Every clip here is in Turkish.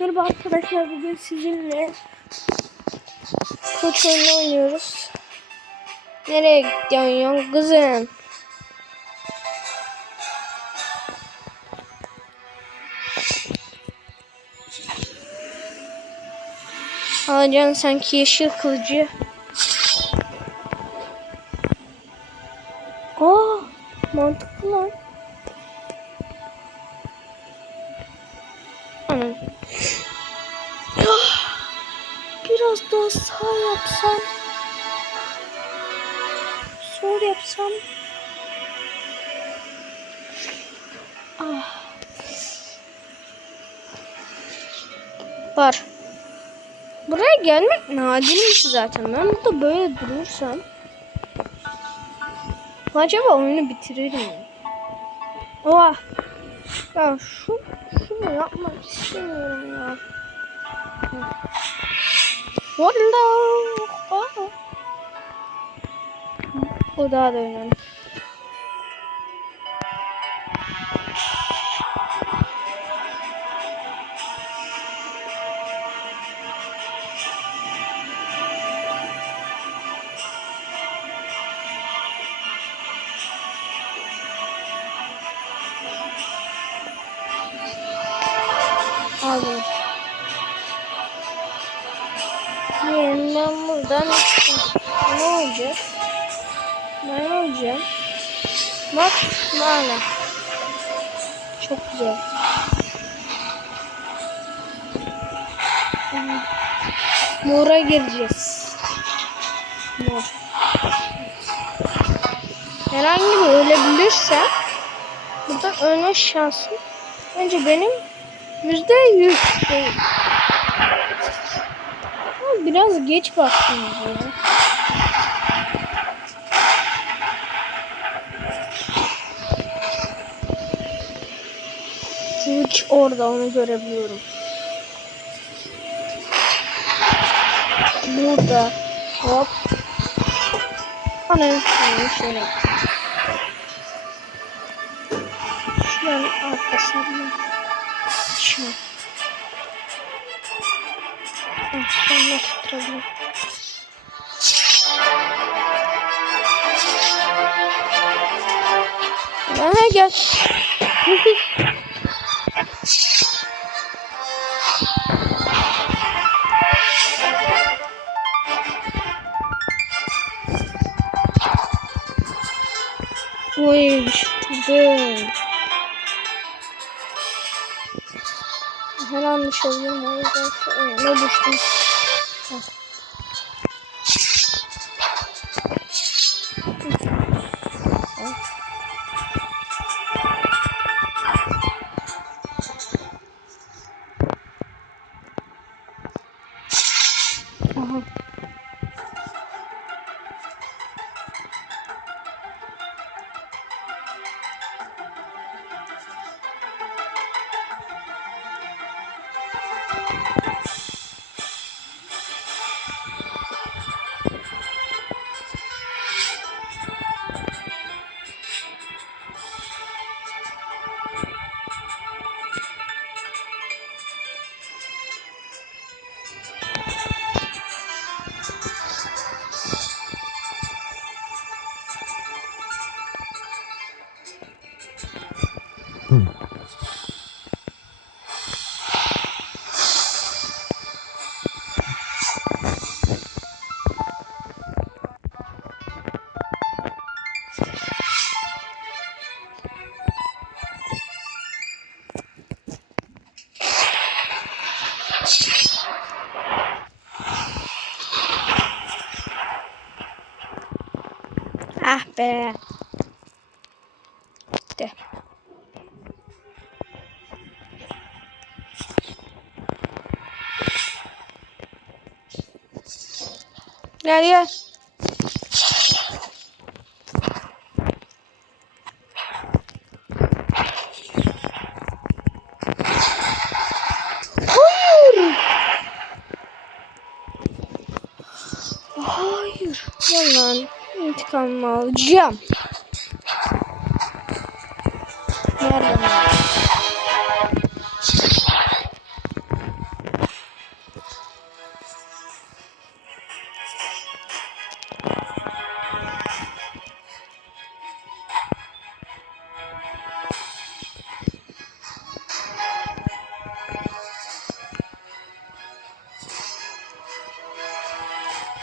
Merhaba arkadaşlar bugün sizinle koç oyunu oynuyoruz. Nereye gidiyorsun kızım? Alacaksın sanki yeşil kılıcı. Aa, mantıklı lan. Anam. Biraz daha sağ yapsam. Sol yapsam. Ah. Var. Buraya gelmek nadirmiş zaten. Ben burada böyle durursam. Acaba oyunu bitiririm mi? Oha. Ya şu şunu yapmak istemiyorum ya. Hello. O daha da önemli. Olacak? Bak böyle. Çok güzel. Mora gireceğiz. Mor. Herhangi bir ölebilirsem burada ölme şansım bence benim yüzde yüz değil. Ama Biraz geç bastım ya. Kılıç orada onu görebiliyorum. Burada. Hop. Ana şöyle şöyle. Şuranın arkasından. Şu. Sonra tutturabilirim. Aha gel. Oy düşürdüm. Her an düşebilirim o yüzden şu önüne düştüm. Heh. Heh. Aha. Be. Gitti. Gel gel.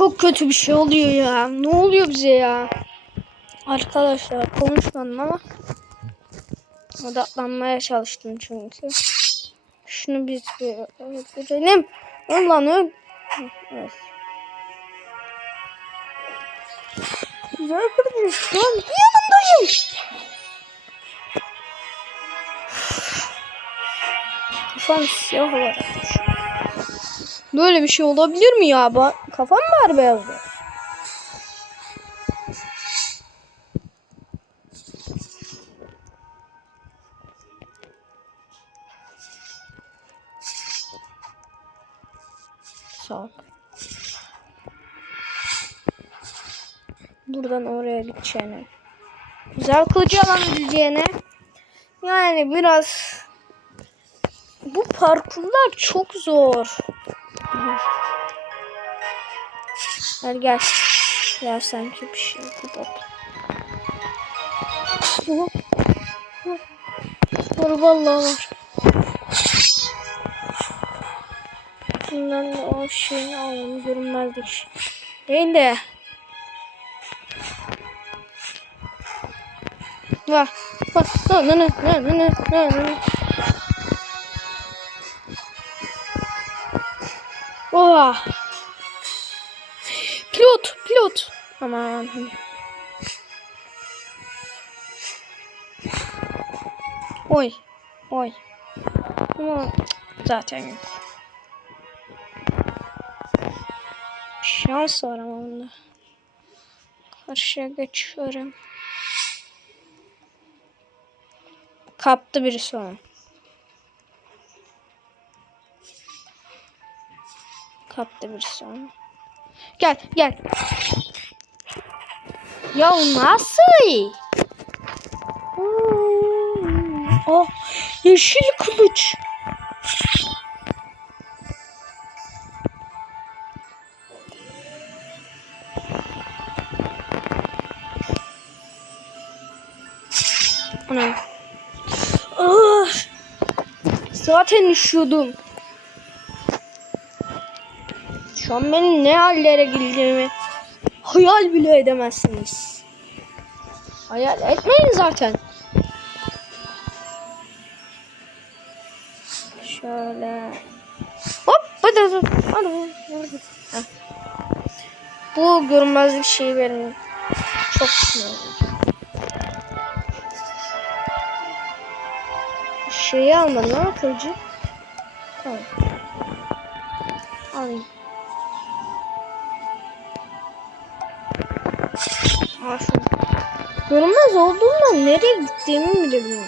çok kötü bir şey oluyor ya. Ne oluyor bize ya? Arkadaşlar konuşmadım ama odaklanmaya çalıştım çünkü. Şunu biz bir öldürelim. Öl lan öl. Evet. Güzel kırdın. Şu an bir yanındayım. Kafam siyah olarak. Böyle bir şey olabilir mi ya? Ba Kafam var beyazdı. Sağ. Buradan oraya gideceğine. Güzel kılıcı alabileceğine. Yani biraz bu parkurlar çok zor. Gel gel. Ya sanki bir şey kapat. Var vallahi var. Bundan da o şeyini alalım. Görünmezlik. Değil de. Vah. Vah. Ne ne ne ne ne ne ne. Oha. Pilot, pilot. Aman hani. Oy. Oy. Ama zaten yok. Şans var ama bunda. Karşıya geçiyorum. Kaptı birisi onu. Kaptı birisi onu. Gel gel. Ya nasıl? Oh, yeşil kılıç. Anam. Ah, zaten üşüyordum. Şu an benim ne hallere gireceğimi hayal bile edemezsiniz. Hayal etmeyin zaten. Şöyle. Hop. Bu görünmezlik şeyi benim çok sinirli. Şeyi almadım ama kılıcı. Tamam. Alayım. Şunu. Görünmez olduğumdan nereye gittiğimi bile bilmiyorum.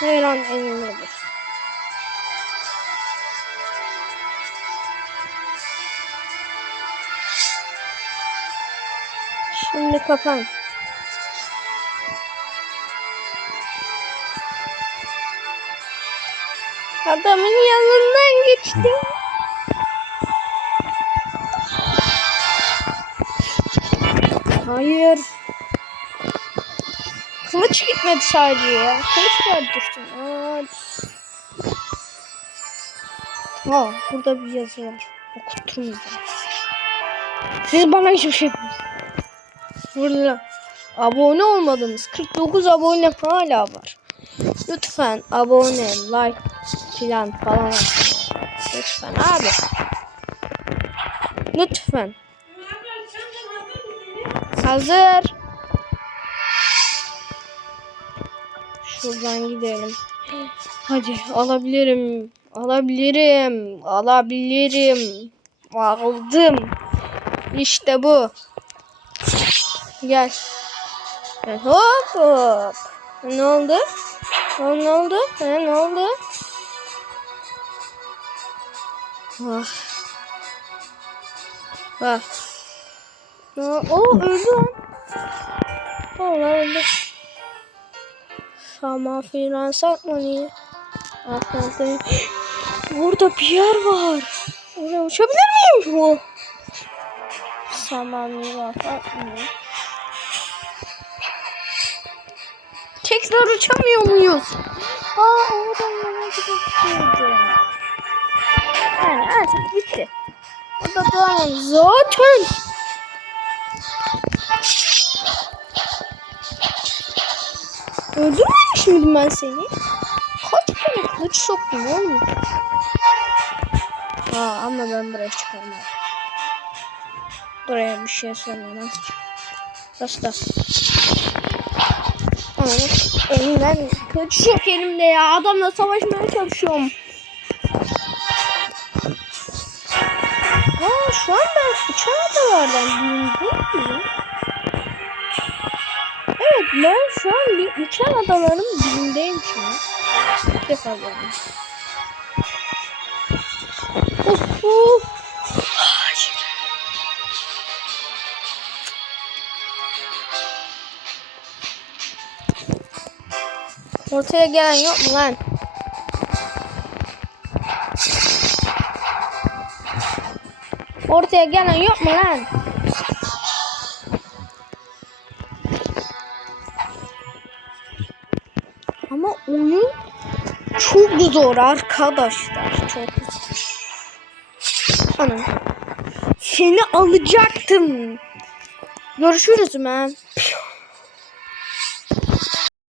Her an elindedir. Şimdi kapan. Adamın yanından geçtim. Hayır. Kılıç gitmedi sadece ya. Kılıç var düştüm. Aa. Aa, burada bir yazı var. Okutturmayacağım. Siz bana hiçbir şey Burada abone olmadınız. 49 abone hala var. Lütfen abone, like filan falan. Lütfen abi. Lütfen. Hazır. Şuradan gidelim. Hadi alabilirim. Alabilirim. Alabilirim. Aldım. İşte bu. Gel. Gel. Hop hop. Ne oldu? Ne oldu? Ha, ne oldu? Ah. Ah. Aa, o öldü lan. Allah öldü. Sama filan satmayı. Aferin. Burada bir yer var. Oraya uçabilir miyim? Oh. tamamıyla atmıyor. Tekrar uçamıyor muyuz? Aa oradan yana gidiyordu. Yani artık bitti. Burada duramam zaten. Öldürmemiş miydim ben seni? Kaç kere kılıç soktum oğlum? Aa ama ben buraya çıkarmam. Buraya bir şey sorma nasıl da? Kılıç yok elimde ya. Adamla savaşmaya çalışıyorum. Aa şu an ben uçan adalardan birindeyim mi? Evet ben şu an bir uçan adaların birindeyim şu an. İlk defa gördüm. Of of. Ortaya gelen yok mu lan? Ortaya gelen yok mu lan? Ama oyun çok zor arkadaşlar. Çok zor. Seni alacaktım. Görüşürüz ben.